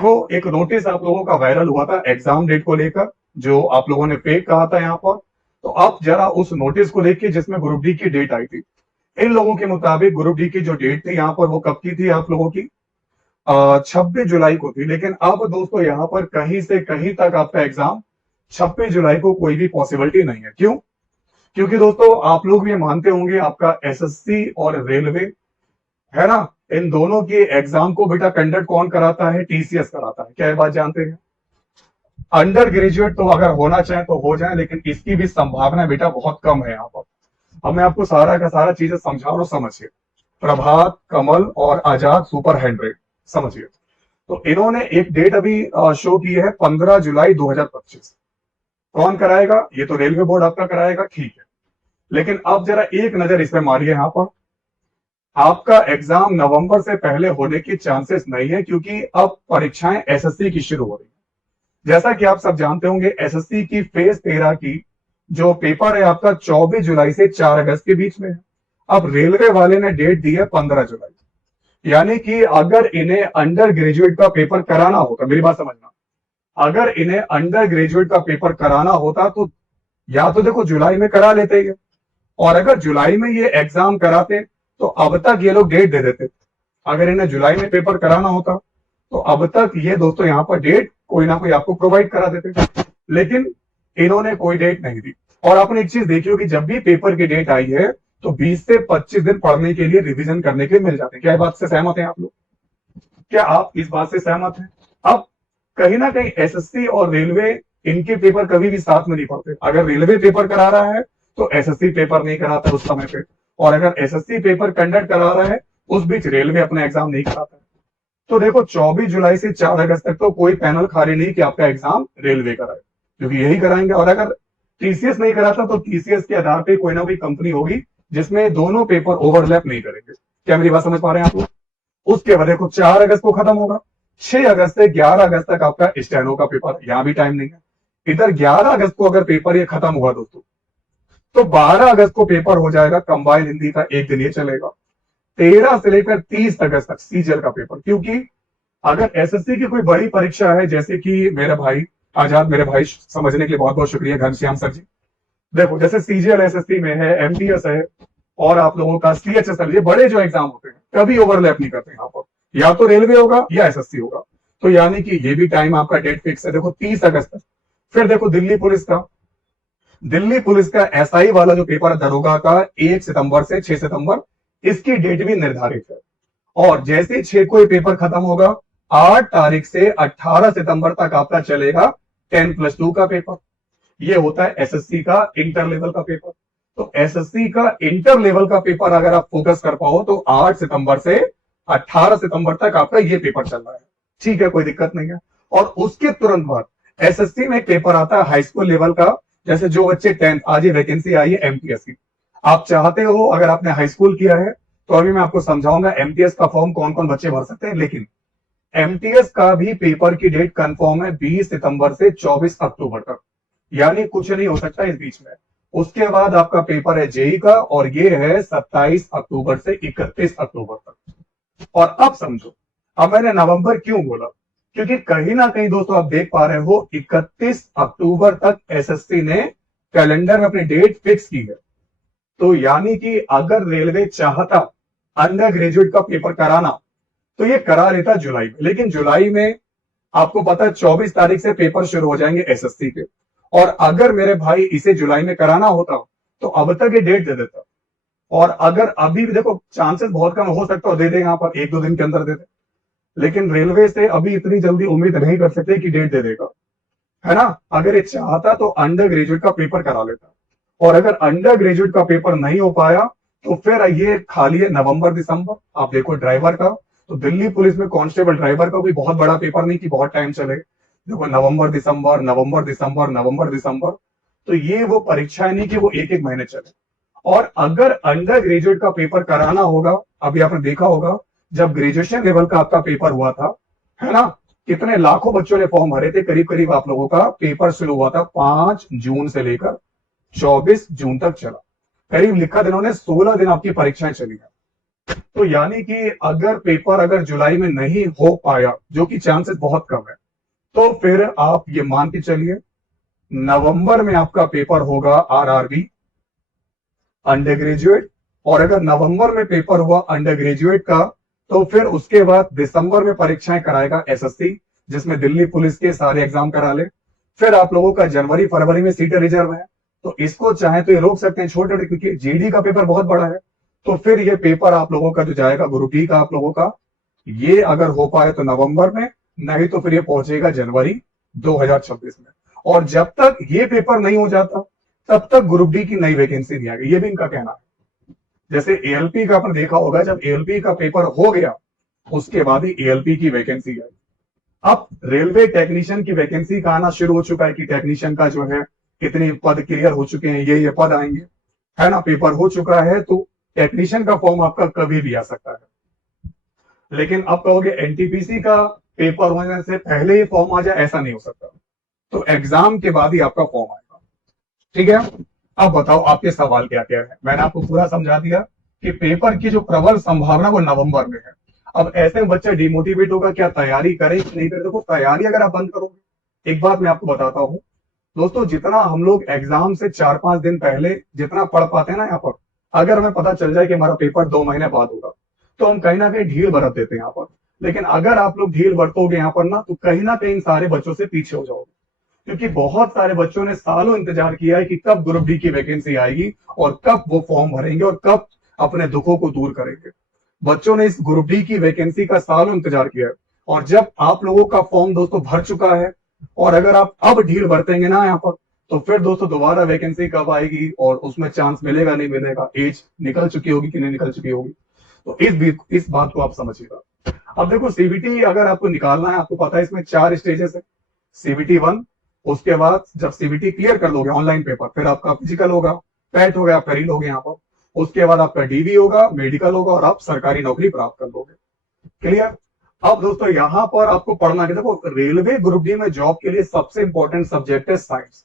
वो एक नोटिस आप लोगों का वायरल हुआ था एग्जाम डेट को लेकर, जो आप लोगों ने फेक कहा था यहाँ पर। तो आप जरा उस नोटिस को लेके जिसमें ग्रुप डी की डेट आई थी, इन लोगों के मुताबिक ग्रुप डी की जो डेट थी यहाँ पर वो कब की थी आप लोगों की? 26 जुलाई को थी। लेकिन अब दोस्तों यहाँ पर कहीं से कहीं तक आपका एग्जाम 26 जुलाई को कोई भी पॉसिबिलिटी नहीं है। क्यों? क्योंकि दोस्तों आप लोग भी मानते होंगे आपका एसएससी और रेलवे है ना, इन दोनों के एग्जाम को बेटा कंडक्ट कौन कराता है? टीसीएस कराता है। क्या ये बात जानते हैं? अंडर ग्रेजुएट तो अगर होना चाहे तो हो जाए, लेकिन इसकी भी संभावना बेटा बहुत कम है यहाँ पर। अब मैं आपको सारा का सारा चीजें समझा रहा हूं, समझिए। प्रभात, कमल और आजाद सुपर 100, समझिए। तो इन्होंने एक डेट अभी शो की है 15 जुलाई 2025। कौन कराएगा? ये तो रेलवे बोर्ड आपका कराएगा, ठीक है। लेकिन अब जरा एक नजर इस पे मारिए यहाँ पर। आपका एग्जाम नवंबर से पहले होने की चांसेस नहीं है, क्योंकि अब परीक्षाएं एसएससी की शुरू हो रही है। जैसा कि आप सब जानते होंगे एसएससी की फेज 13 की जो पेपर है आपका 24 जुलाई से 4 अगस्त के बीच में है। अब रेलवे वाले ने डेट दी है 15 जुलाई। यानी कि अगर इन्हें अंडर ग्रेजुएट का पेपर कराना होता, मेरी बात समझना, अगर इन्हें अंडर ग्रेजुएट का पेपर कराना होता तो या तो देखो जुलाई में करा लेते ये, और अगर जुलाई में ये एग्जाम कराते तो अब तक ये लोग डेट दे देते। अगर इन्हें जुलाई में पेपर कराना होता तो अब तक ये दोस्तों यहाँ पर डेट कोई ना कोई आपको प्रोवाइड करा देते। लेकिन इन्होंने कोई डेट नहीं दी। और आपने एक चीज देखी होगी, जब भी पेपर की डेट आई है तो 20 से 25 दिन पढ़ने के लिए, रिवीजन करने के लिए मिल जाते हैं। क्या इस बात से सहमत हैं आप लोग? क्या आप इस बात से सहमत हैं? अब कहीं ना कहीं एसएससी और रेलवे, इनके पेपर कभी भी साथ में नहीं पढ़ते। अगर रेलवे पेपर करा रहा है तो एसएससी पेपर नहीं कराता उस समय पे, और अगर एसएससी पेपर कंडक्ट करा रहा है उस बीच रेलवे अपना एग्जाम नहीं कराता है। तो देखो 24 जुलाई से 4 अगस्त तक तो कोई पैनल खाली नहीं कि आपका एग्जाम रेलवे कराए, क्योंकि यही कराएंगे। और अगर टीसीएस नहीं कराता तो टीसीएस के आधार पे कोई ना कोई कंपनी होगी जिसमें दोनों पेपर ओवरलैप नहीं करेंगे। क्या मेरी बात समझ पा रहे हैं आप लोग? उसके बाद देखो 4 अगस्त को खत्म होगा, 6 अगस्त से 11 अगस्त तक आपका स्टेनो का पेपर, यहां भी टाइम नहीं है। इधर 11 अगस्त को अगर पेपर ये खत्म हुआ दोस्तों, तो 12 अगस्त को पेपर हो जाएगा कंबाइंड हिंदी का, एक दिन ये चलेगा। 13 से लेकर 30 अगस्त तक सीजीएल का पेपर। क्योंकि अगर एसएससी की कोई बड़ी परीक्षा है, जैसे कि मेरा भाई आजाद, मेरे भाई समझने के लिए बहुत बहुत शुक्रिया घनश्याम सर जी। देखो जैसे सीजीएल एसएससी में है, एमटीएस है, और आप लोगों का सीएचएसएल, ये बड़े जो एग्जाम होते हैं कभी ओवरलैप नहीं करते यहाँ पर। या तो रेलवे होगा या एसएससी होगा। तो यानी कि ये भी टाइम आपका डेट फिक्स है, देखो 30 अगस्त तक। फिर देखो दिल्ली पुलिस का, दिल्ली पुलिस का एसआई वाला जो पेपर है दरोगा का, 1 सितंबर से 6 सितंबर, इसकी डेट भी निर्धारित है। और जैसे 6 को ये पेपर खत्म होगा, 8 तारीख से 18 सितंबर तक आपका चलेगा 10+2 का पेपर। ये होता है एसएससी का इंटर लेवल का पेपर। तो एसएससी का इंटर लेवल का पेपर अगर आप फोकस कर पाओ तो 8 सितंबर से 18 सितंबर तक आपका ये पेपर चल रहा है, ठीक है, कोई दिक्कत नहीं है। और उसके तुरंत बाद एसएससी में एक पेपर आता है हाई स्कूल लेवल का। जैसे जो बच्चे 10th, आज ये वैकेंसी आई है एमटीएस की, आप चाहते हो अगर आपने हाई स्कूल किया है तो अभी मैं आपको समझाऊंगा एमटीएस का फॉर्म कौन कौन बच्चे भर सकते हैं। लेकिन एमटीएस का भी पेपर की डेट कंफर्म है 20 सितंबर से 24 अक्टूबर तक, यानी कुछ नहीं हो सकता इस बीच में। उसके बाद आपका पेपर है जेई का, और ये है 27 अक्टूबर से 31 अक्टूबर तक। और अब समझो, अब मैंने नवंबर क्यों बोला, क्योंकि कहीं ना कहीं दोस्तों आप देख पा रहे हो 31 अक्टूबर तक एसएससी ने कैलेंडर में अपनी डेट फिक्स की है। तो यानी कि अगर रेलवे चाहता अंडर ग्रेजुएट का पेपर कराना तो ये करा लेता जुलाई में। लेकिन जुलाई में आपको पता है 24 तारीख से पेपर शुरू हो जाएंगे एसएससी के, और अगर मेरे भाई इसे जुलाई में कराना होता तो अब तक ये डेट दे देता। और अगर अभी भी देखो चांसेस बहुत कम, हो सकता है दे दे यहाँ पर 1-2 दिन के अंदर दे दे, लेकिन रेलवे से अभी इतनी जल्दी उम्मीद नहीं कर सकते कि डेट दे देगा, है ना। अगर ये चाहता तो अंडर ग्रेजुएट का पेपर करा लेता, और अगर अंडर ग्रेजुएट का पेपर नहीं हो पाया तो फिर ये खाली है नवंबर दिसंबर। आप देखो ड्राइवर का, तो दिल्ली पुलिस में कांस्टेबल ड्राइवर का कोई बहुत बड़ा पेपर नहीं कि बहुत टाइम चले। देखो नवंबर दिसंबर, नवंबर दिसंबर, नवंबर दिसंबर, तो ये वो परीक्षाएं नहीं कि वो एक एक महीने चले। और अगर अंडर ग्रेजुएट का पेपर कराना होगा, अभी आपने देखा होगा जब ग्रेजुएशन लेवल का आपका पेपर हुआ था, है ना, कितने लाखों बच्चों ने फॉर्म भरे थे। करीब करीब आप लोगों का पेपर शुरू हुआ था 5 जून से लेकर 24 जून तक चला। करीब लिखा इन्होंने 16 दिन आपकी परीक्षाएं चली है। तो यानी कि अगर पेपर अगर जुलाई में नहीं हो पाया, जो कि चांसेस बहुत कम है, तो फिर आप ये मान के चलिए नवंबर में आपका पेपर होगा आरआरबी अंडर ग्रेजुएट। और अगर नवंबर में पेपर हुआ अंडर ग्रेजुएट का, तो फिर उसके बाद दिसंबर में परीक्षाएं कराएगा एसएससी, जिसमें दिल्ली पुलिस के सारे एग्जाम करा ले। फिर आप लोगों का जनवरी फरवरी में सीटें रिजर्व है, तो इसको चाहे तो ये रोक सकते हैं छोटे, क्योंकि जीडी का पेपर बहुत बड़ा है। तो फिर ये पेपर आप लोगों का जो जाएगा ग्रुप डी का आप लोगों का, ये अगर हो पाए तो नवंबर में, नहीं तो फिर ये पहुंचेगा जनवरी 2026 में। और जब तक ये पेपर नहीं हो जाता, तब तक ग्रुप डी की नई वैकेंसी नहीं आएगी, ये भी इनका कहना है। जैसे एएलपी का आपने देखा होगा, जब एएलपी का पेपर हो गया उसके बाद ही एएलपी की वैकेंसी आई। अब रेलवे टेक्नीशियन की वैकेंसी का आना शुरू हो चुका है कि टेक्नीशियन का जो है कितने पद क्लियर हो चुके हैं, ये पद आएंगे, है ना। पेपर हो चुका है तो टेक्नीशियन का फॉर्म आपका कभी भी आ सकता है। लेकिन अब कहोगे एनटीपीसी का पेपर होने से पहले ही फॉर्म आ जाए, ऐसा नहीं हो सकता। तो एग्जाम के बाद ही आपका फॉर्म आएगा, ठीक है। अब बताओ आपके सवाल क्या क्या है। मैंने आपको पूरा समझा दिया कि पेपर की जो प्रबल संभावना वो नवंबर में है। अब ऐसे में बच्चा डिमोटिवेट होगा, क्या तैयारी करे कि नहीं करे। देखो तैयारी अगर आप बंद करोगे, एक बात मैं आपको बताता हूं दोस्तों, जितना हम लोग एग्जाम से 4-5 दिन पहले जितना पढ़ पाते हैं ना, यहाँ पर अगर हमें पता चल जाए कि हमारा पेपर 2 महीने बाद होगा, तो हम कहीं ना कहीं ढील बरत देते हैं यहाँ पर। लेकिन अगर आप लोग ढील बरतोगे यहाँ पर ना, तो कहीं ना कहीं सारे बच्चों से पीछे हो जाओगे, क्योंकि बहुत सारे बच्चों ने सालों इंतजार किया है कि कब ग्रुप डी की वैकेंसी आएगी और कब वो फॉर्म भरेंगे और कब अपने दुखों को दूर करेंगे। बच्चों ने इस ग्रुप डी की वैकेंसी का सालों इंतजार किया है। और जब आप लोगों का फॉर्म दोस्तों भर चुका है, और अगर आप अब ढील बरतेंगे ना यहाँ पर, तो फिर दोस्तों दोबारा वैकेंसी कब आएगी और उसमें चांस मिलेगा नहीं मिलेगा, एज निकल चुकी होगी कि नहीं निकल चुकी होगी। तो इस बात को आप समझिएगा। अब देखो सीबीटी अगर आपको निकालना है, आपको पता है इसमें 4 स्टेजेस है। सीबीटी 1, उसके बाद जब सीबीटी क्लियर कर लोगे ऑनलाइन पेपर, फिर आपका फिजिकल होगा, पैट हो गया, आप फेरिल हो गए यहाँ पर। उसके बाद आपका डीवी होगा, मेडिकल होगा, और आप सरकारी नौकरी प्राप्त कर लोगे। क्लियर। अब दोस्तों यहाँ पर आपको पढ़ना है, देखो रेलवे ग्रुप डी में जॉब के लिए सबसे इंपॉर्टेंट सब्जेक्ट है साइंस।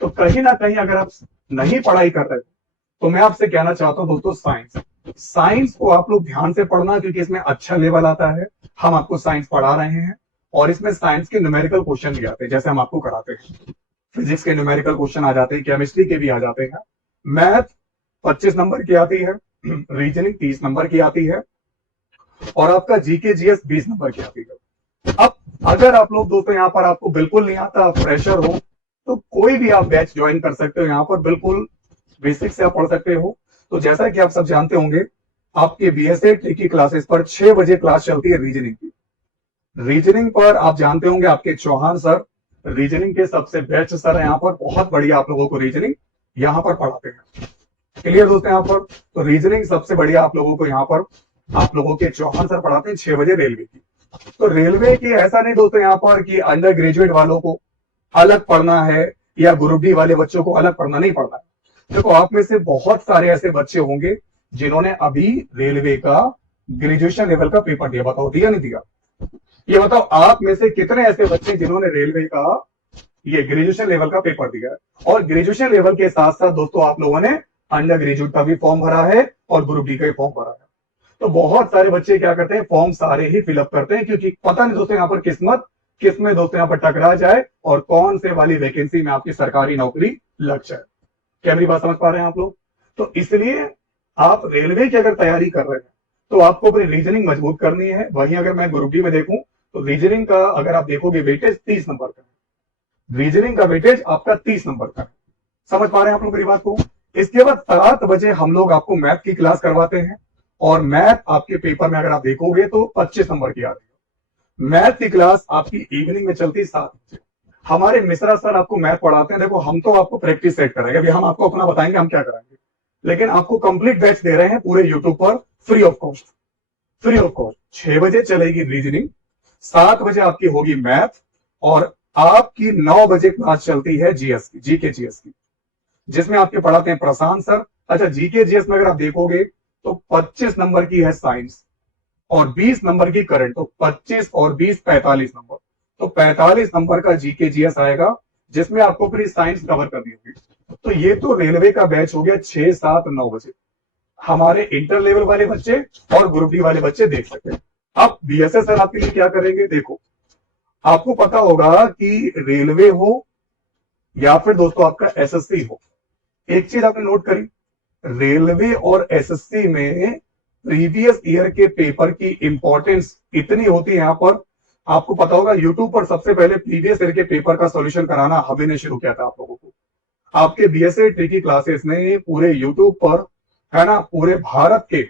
तो कहीं ना कहीं अगर आप नहीं पढ़ाई कर रहे तो मैं आपसे कहना चाहता हूं दोस्तों, साइंस को आप लोग ध्यान से पढ़ना, क्योंकि इसमें अच्छा लेवल आता है। हम आपको साइंस पढ़ा रहे हैं और इसमें साइंस के न्यूमेरिकल क्वेश्चन भी आते हैं, जैसे हम आपको कराते हैं। फिजिक्स के न्यूमेरिकल क्वेश्चन आ जाते हैं, केमिस्ट्री के भी आ जाते हैं। मैथ 25 नंबर की आती है, रीजनिंग 30 नंबर की आती है, और आपका जीके जीएस 20 नंबर की आती है। अब अगर आप लोग दोस्तों यहाँ पर आपको बिल्कुल नहीं आता, फ्रेशर हो, तो कोई भी आप बैच ज्वाइन कर सकते हो। यहाँ पर बिल्कुल बेसिक से आप पढ़ सकते हो। तो जैसा कि आप सब जानते होंगे, आपके बीएसए की क्लासेस पर 6 बजे क्लास चलती है रीजनिंग की। रीजनिंग पर आप जानते होंगे आपके चौहान सर रीजनिंग के सबसे बेस्ट सर है यहाँ पर, बहुत बढ़िया आप लोगों को रीजनिंग यहाँ पर पढ़ाते हैं। क्लियर दोस्तों यहाँ पर। तो रीजनिंग सबसे बढ़िया आप लोगों को यहाँ पर आप लोगों के चौहान सर पढ़ाते हैं 6 बजे रेलवे की। तो रेलवे की ऐसा नहीं दोस्तों यहाँ पर कि अंडर ग्रेजुएट वालों को अलग पढ़ना है या ग्रुप डी वाले बच्चों को अलग पढ़ना, नहीं पढ़ना है। देखो आप में से बहुत सारे ऐसे बच्चे होंगे जिन्होंने अभी रेलवे का ग्रेजुएशन लेवल का पेपर दिया, बताओ दिया नहीं दिया। ये बताओ आप में से कितने ऐसे बच्चे जिन्होंने रेलवे का ये ग्रेजुएशन लेवल का पेपर दिया है। और ग्रेजुएशन लेवल के साथ साथ दोस्तों आप लोगों ने अंडर ग्रेजुएट का भी फॉर्म भरा है और ग्रुप डी का भी फॉर्म भरा है। तो बहुत सारे बच्चे क्या करते हैं, फॉर्म सारे ही फिलअप करते हैं, क्योंकि पता नहीं दोस्तों यहाँ पर किस्मत किसमें दोस्तों यहाँ पर टकरा जाए और कौन से वाली वैकेंसी में आपकी सरकारी नौकरी लग जाए। क्या मेरी बात समझ पा रहे हैं आप लोग। तो इसलिए आप रेलवे की अगर तैयारी कर रहे हैं तो आपको अपनी रीजनिंग मजबूत करनी है। वहीं अगर मैं ग्रुप डी में देखूं तो रीजनिंग का अगर आप देखोगे वेटेज 30 नंबर का है। रीजनिंग का वेटेज आपका 30 नंबर का है। समझ पा रहे हैं आप लोग मेरी बात को। इसके बाद 7 बजे हम लोग आपको मैथ की क्लास करवाते हैं, और मैथ आपके पेपर में अगर आप देखोगे तो 25 नंबर की आ रही है। मैथ की क्लास आपकी इवनिंग में चलती 7 बजे। हमारे मिश्रा सर आपको मैथ पढ़ाते हैं। देखो हम तो आपको प्रैक्टिस सेट करेंगे, अभी हम आपको अपना बताएंगे हम क्या कराएंगे, लेकिन आपको कंप्लीट बैच दे रहे हैं पूरे यूट्यूब पर फ्री ऑफ कॉस्ट। 6 बजे चलेगी रीजनिंग, 7 बजे आपकी होगी मैथ, और आपकी 9 बजे क्लास चलती है जीएस की, जीके जीएस की, जिसमें आपके पढ़ाते हैं प्रशांत सर। अच्छा जीके जीएस में अगर आप देखोगे तो 25 नंबर की है साइंस और 20 नंबर की करंट। तो 25 और 20 45 नंबर। तो 45 नंबर का जीके जीएस आएगा, जिसमें आपको पूरी साइंस कवर करनी होगी। तो ये तो रेलवे का बैच हो गया 6, 7, 9 बजे। हमारे इंटर लेवल वाले बच्चे और ग्रुप डी वाले बच्चे देख सकते हैं। अब बीएसएस सर आपके लिए क्या करेंगे, देखो आपको पता होगा कि रेलवे हो या फिर दोस्तों आपका एसएससी हो, एक चीज आपने नोट करी, रेलवे और एसएससी में प्रीवियस ईयर के पेपर की इंपॉर्टेंस इतनी होती है। यहां पर आपको पता होगा यूट्यूब पर सबसे पहले प्रीवियस ईयर के पेपर का सॉल्यूशन कराना हबी ने शुरू किया था आप लोगों को। आपके बीएसए ट्री की क्लासेस में पूरे यूट्यूब पर, है ना, पूरे भारत के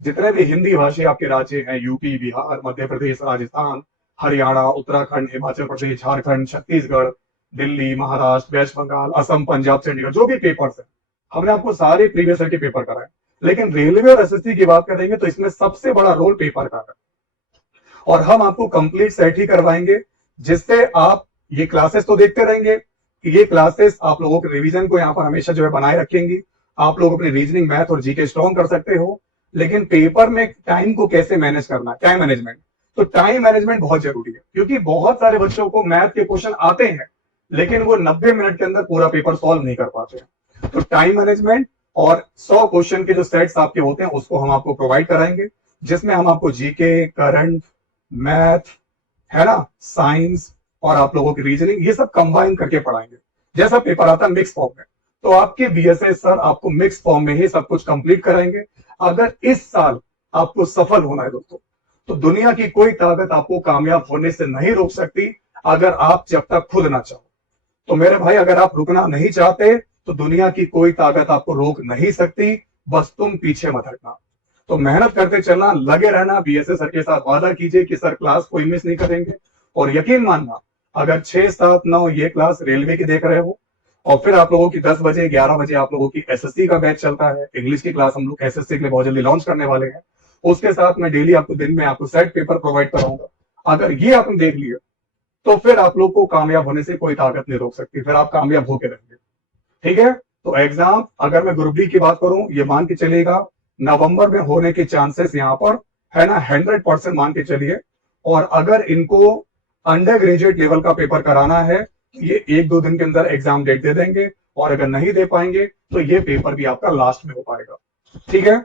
जितने भी हिंदी भाषी आपके राज्य हैं, यूपी, बिहार, मध्य प्रदेश, राजस्थान, हरियाणा, उत्तराखंड, हिमाचल प्रदेश, झारखंड, छत्तीसगढ़, दिल्ली, महाराष्ट्र, वेस्ट बंगाल, असम, पंजाब, चंडीगढ़, जो भी पेपर्स है हमने आपको सारे प्रीवियस ईयर के पेपर कराए। लेकिन रेलवे और एसएससी की बात करेंगे तो इसमें सबसे बड़ा रोल पेपर का है, और हम आपको कंप्लीट सेट ही करवाएंगे, जिससे आप ये क्लासेस तो देखते रहेंगे कि ये क्लासेस आप लोगों के रिवीजन को यहाँ पर हमेशा जो है बनाए रखेंगी। आप लोग अपनी रीजनिंग, मैथ और जीके स्ट्रॉन्ग कर सकते हो। लेकिन पेपर में टाइम को कैसे मैनेज करना है, टाइम मैनेजमेंट, तो टाइम मैनेजमेंट बहुत जरूरी है, क्योंकि बहुत सारे बच्चों को मैथ के क्वेश्चन आते हैं लेकिन वो 90 मिनट के अंदर पूरा पेपर सॉल्व नहीं कर पाते हैं। तो टाइम मैनेजमेंट और 100 क्वेश्चन के जो सेट्स आपके होते हैं उसको हम आपको प्रोवाइड कराएंगे, जिसमें हम आपको जीके, करंट, मैथ, है ना, साइंस और आप लोगों की रीजनिंग, ये सब कंबाइन करके पढ़ाएंगे। जैसा पेपर आता है मिक्स फॉर्म में, तो आपके बीएसएस सर आपको मिक्स फॉर्म में ही सब कुछ कंप्लीट कराएंगे। अगर इस साल आपको सफल होना है दोस्तों, तो दुनिया की कोई ताकत आपको कामयाब होने से नहीं रोक सकती, अगर आप जब तक खुद ना चाहो। तो मेरे भाई, अगर आप रुकना नहीं चाहते तो दुनिया की कोई ताकत आपको रोक नहीं सकती, बस तुम पीछे मत हटना। तो मेहनत करते चलना, लगे रहना, बीएसए सर के साथ वादा कीजिए कि सर क्लास कोई मिस नहीं करेंगे। और यकीन मानना, अगर 6, 7, 9 ये क्लास रेलवे की देख रहे हो, और फिर आप लोगों की 10 बजे 11 बजे आप लोगों की एसएससी का बैच चलता है, इंग्लिश की क्लास हम लोग एसएससी के लिए बहुत जल्दी लॉन्च करने वाले हैं, उसके साथ मैं डेली आपको दिन में आपको सेट पेपर प्रोवाइड कराऊंगा। अगर ये आपने देख लिया तो फिर आप लोग को कामयाब होने से कोई ताकत नहीं रोक सकती, फिर आप कामयाब होके रहेंगे। ठीक है, तो एग्जाम अगर मैं ग्रुप डी की बात करूं, ये मान के चलिएगा नवंबर में होने के चांसेस यहाँ पर, है ना, 100% मान के चलिए। और अगर इनको अंडर ग्रेजुएट लेवल का पेपर कराना है, ये 1-2 दिन के अंदर एग्जाम डेट दे देंगे, और अगर नहीं दे पाएंगे तो ये पेपर भी आपका लास्ट में हो पाएगा। ठीक है,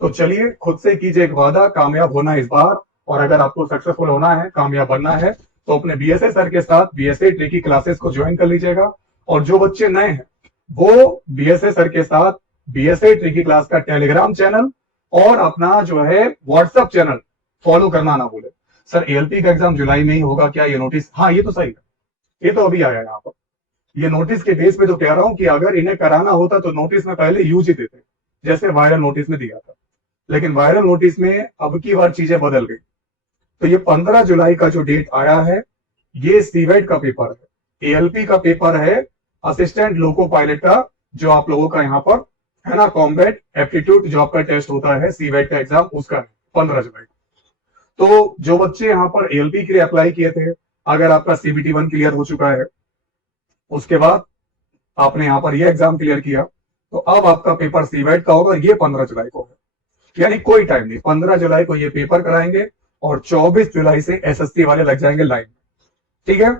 तो चलिए खुद से कीजिए एक वादा, कामयाब होना इस बार। और अगर आपको सक्सेसफुल होना है, कामयाब बनना है, तो अपने बीएसए सर के साथ बीएसए ट्री की क्लासेस को ज्वाइन कर लीजिएगा। और जो बच्चे नए हैं वो बीएसए सर के साथ बीएसए ट्री की क्लास का टेलीग्राम चैनल और अपना जो है व्हाट्सएप चैनल फॉलो करना ना भूले। सर एएलपी का एग्जाम जुलाई में ही होगा क्या, ये नोटिस? हाँ, ये तो सही है, ये तो अभी आया यहाँ पर। ये नोटिस के बेस पे तो कह रहा हूं कि अगर इन्हें कराना होता तो नोटिस में पहले यूज ही देते, जैसे वायरल नोटिस में दिया था। लेकिन वायरल नोटिस में अब की बार चीजें बदल गई। तो ये 15 जुलाई का जो डेट आया है, ये सीवेट का पेपर है, एएलपी का पेपर है, असिस्टेंट लोको पायलट का, जो आप लोगों का यहाँ पर, है ना, कॉम्बैट एप्टीट्यूड जो आपका टेस्ट होता है सीवेट का एग्जाम, उसका है 15 जुलाई। तो जो बच्चे यहाँ पर एएलपी के लिए अप्लाई किए थे, अगर आपका सीबीटी 1 क्लियर हो चुका है, उसके बाद आपने यहाँ पर ये एग्जाम क्लियर किया, तो अब आपका पेपर सीवेट का होगा, ये 15 जुलाई को है। यानी कोई टाइम नहीं, 15 जुलाई को ये पेपर कराएंगे और 24 जुलाई से एसएससी वाले लग जाएंगे लाइन। ठीक है।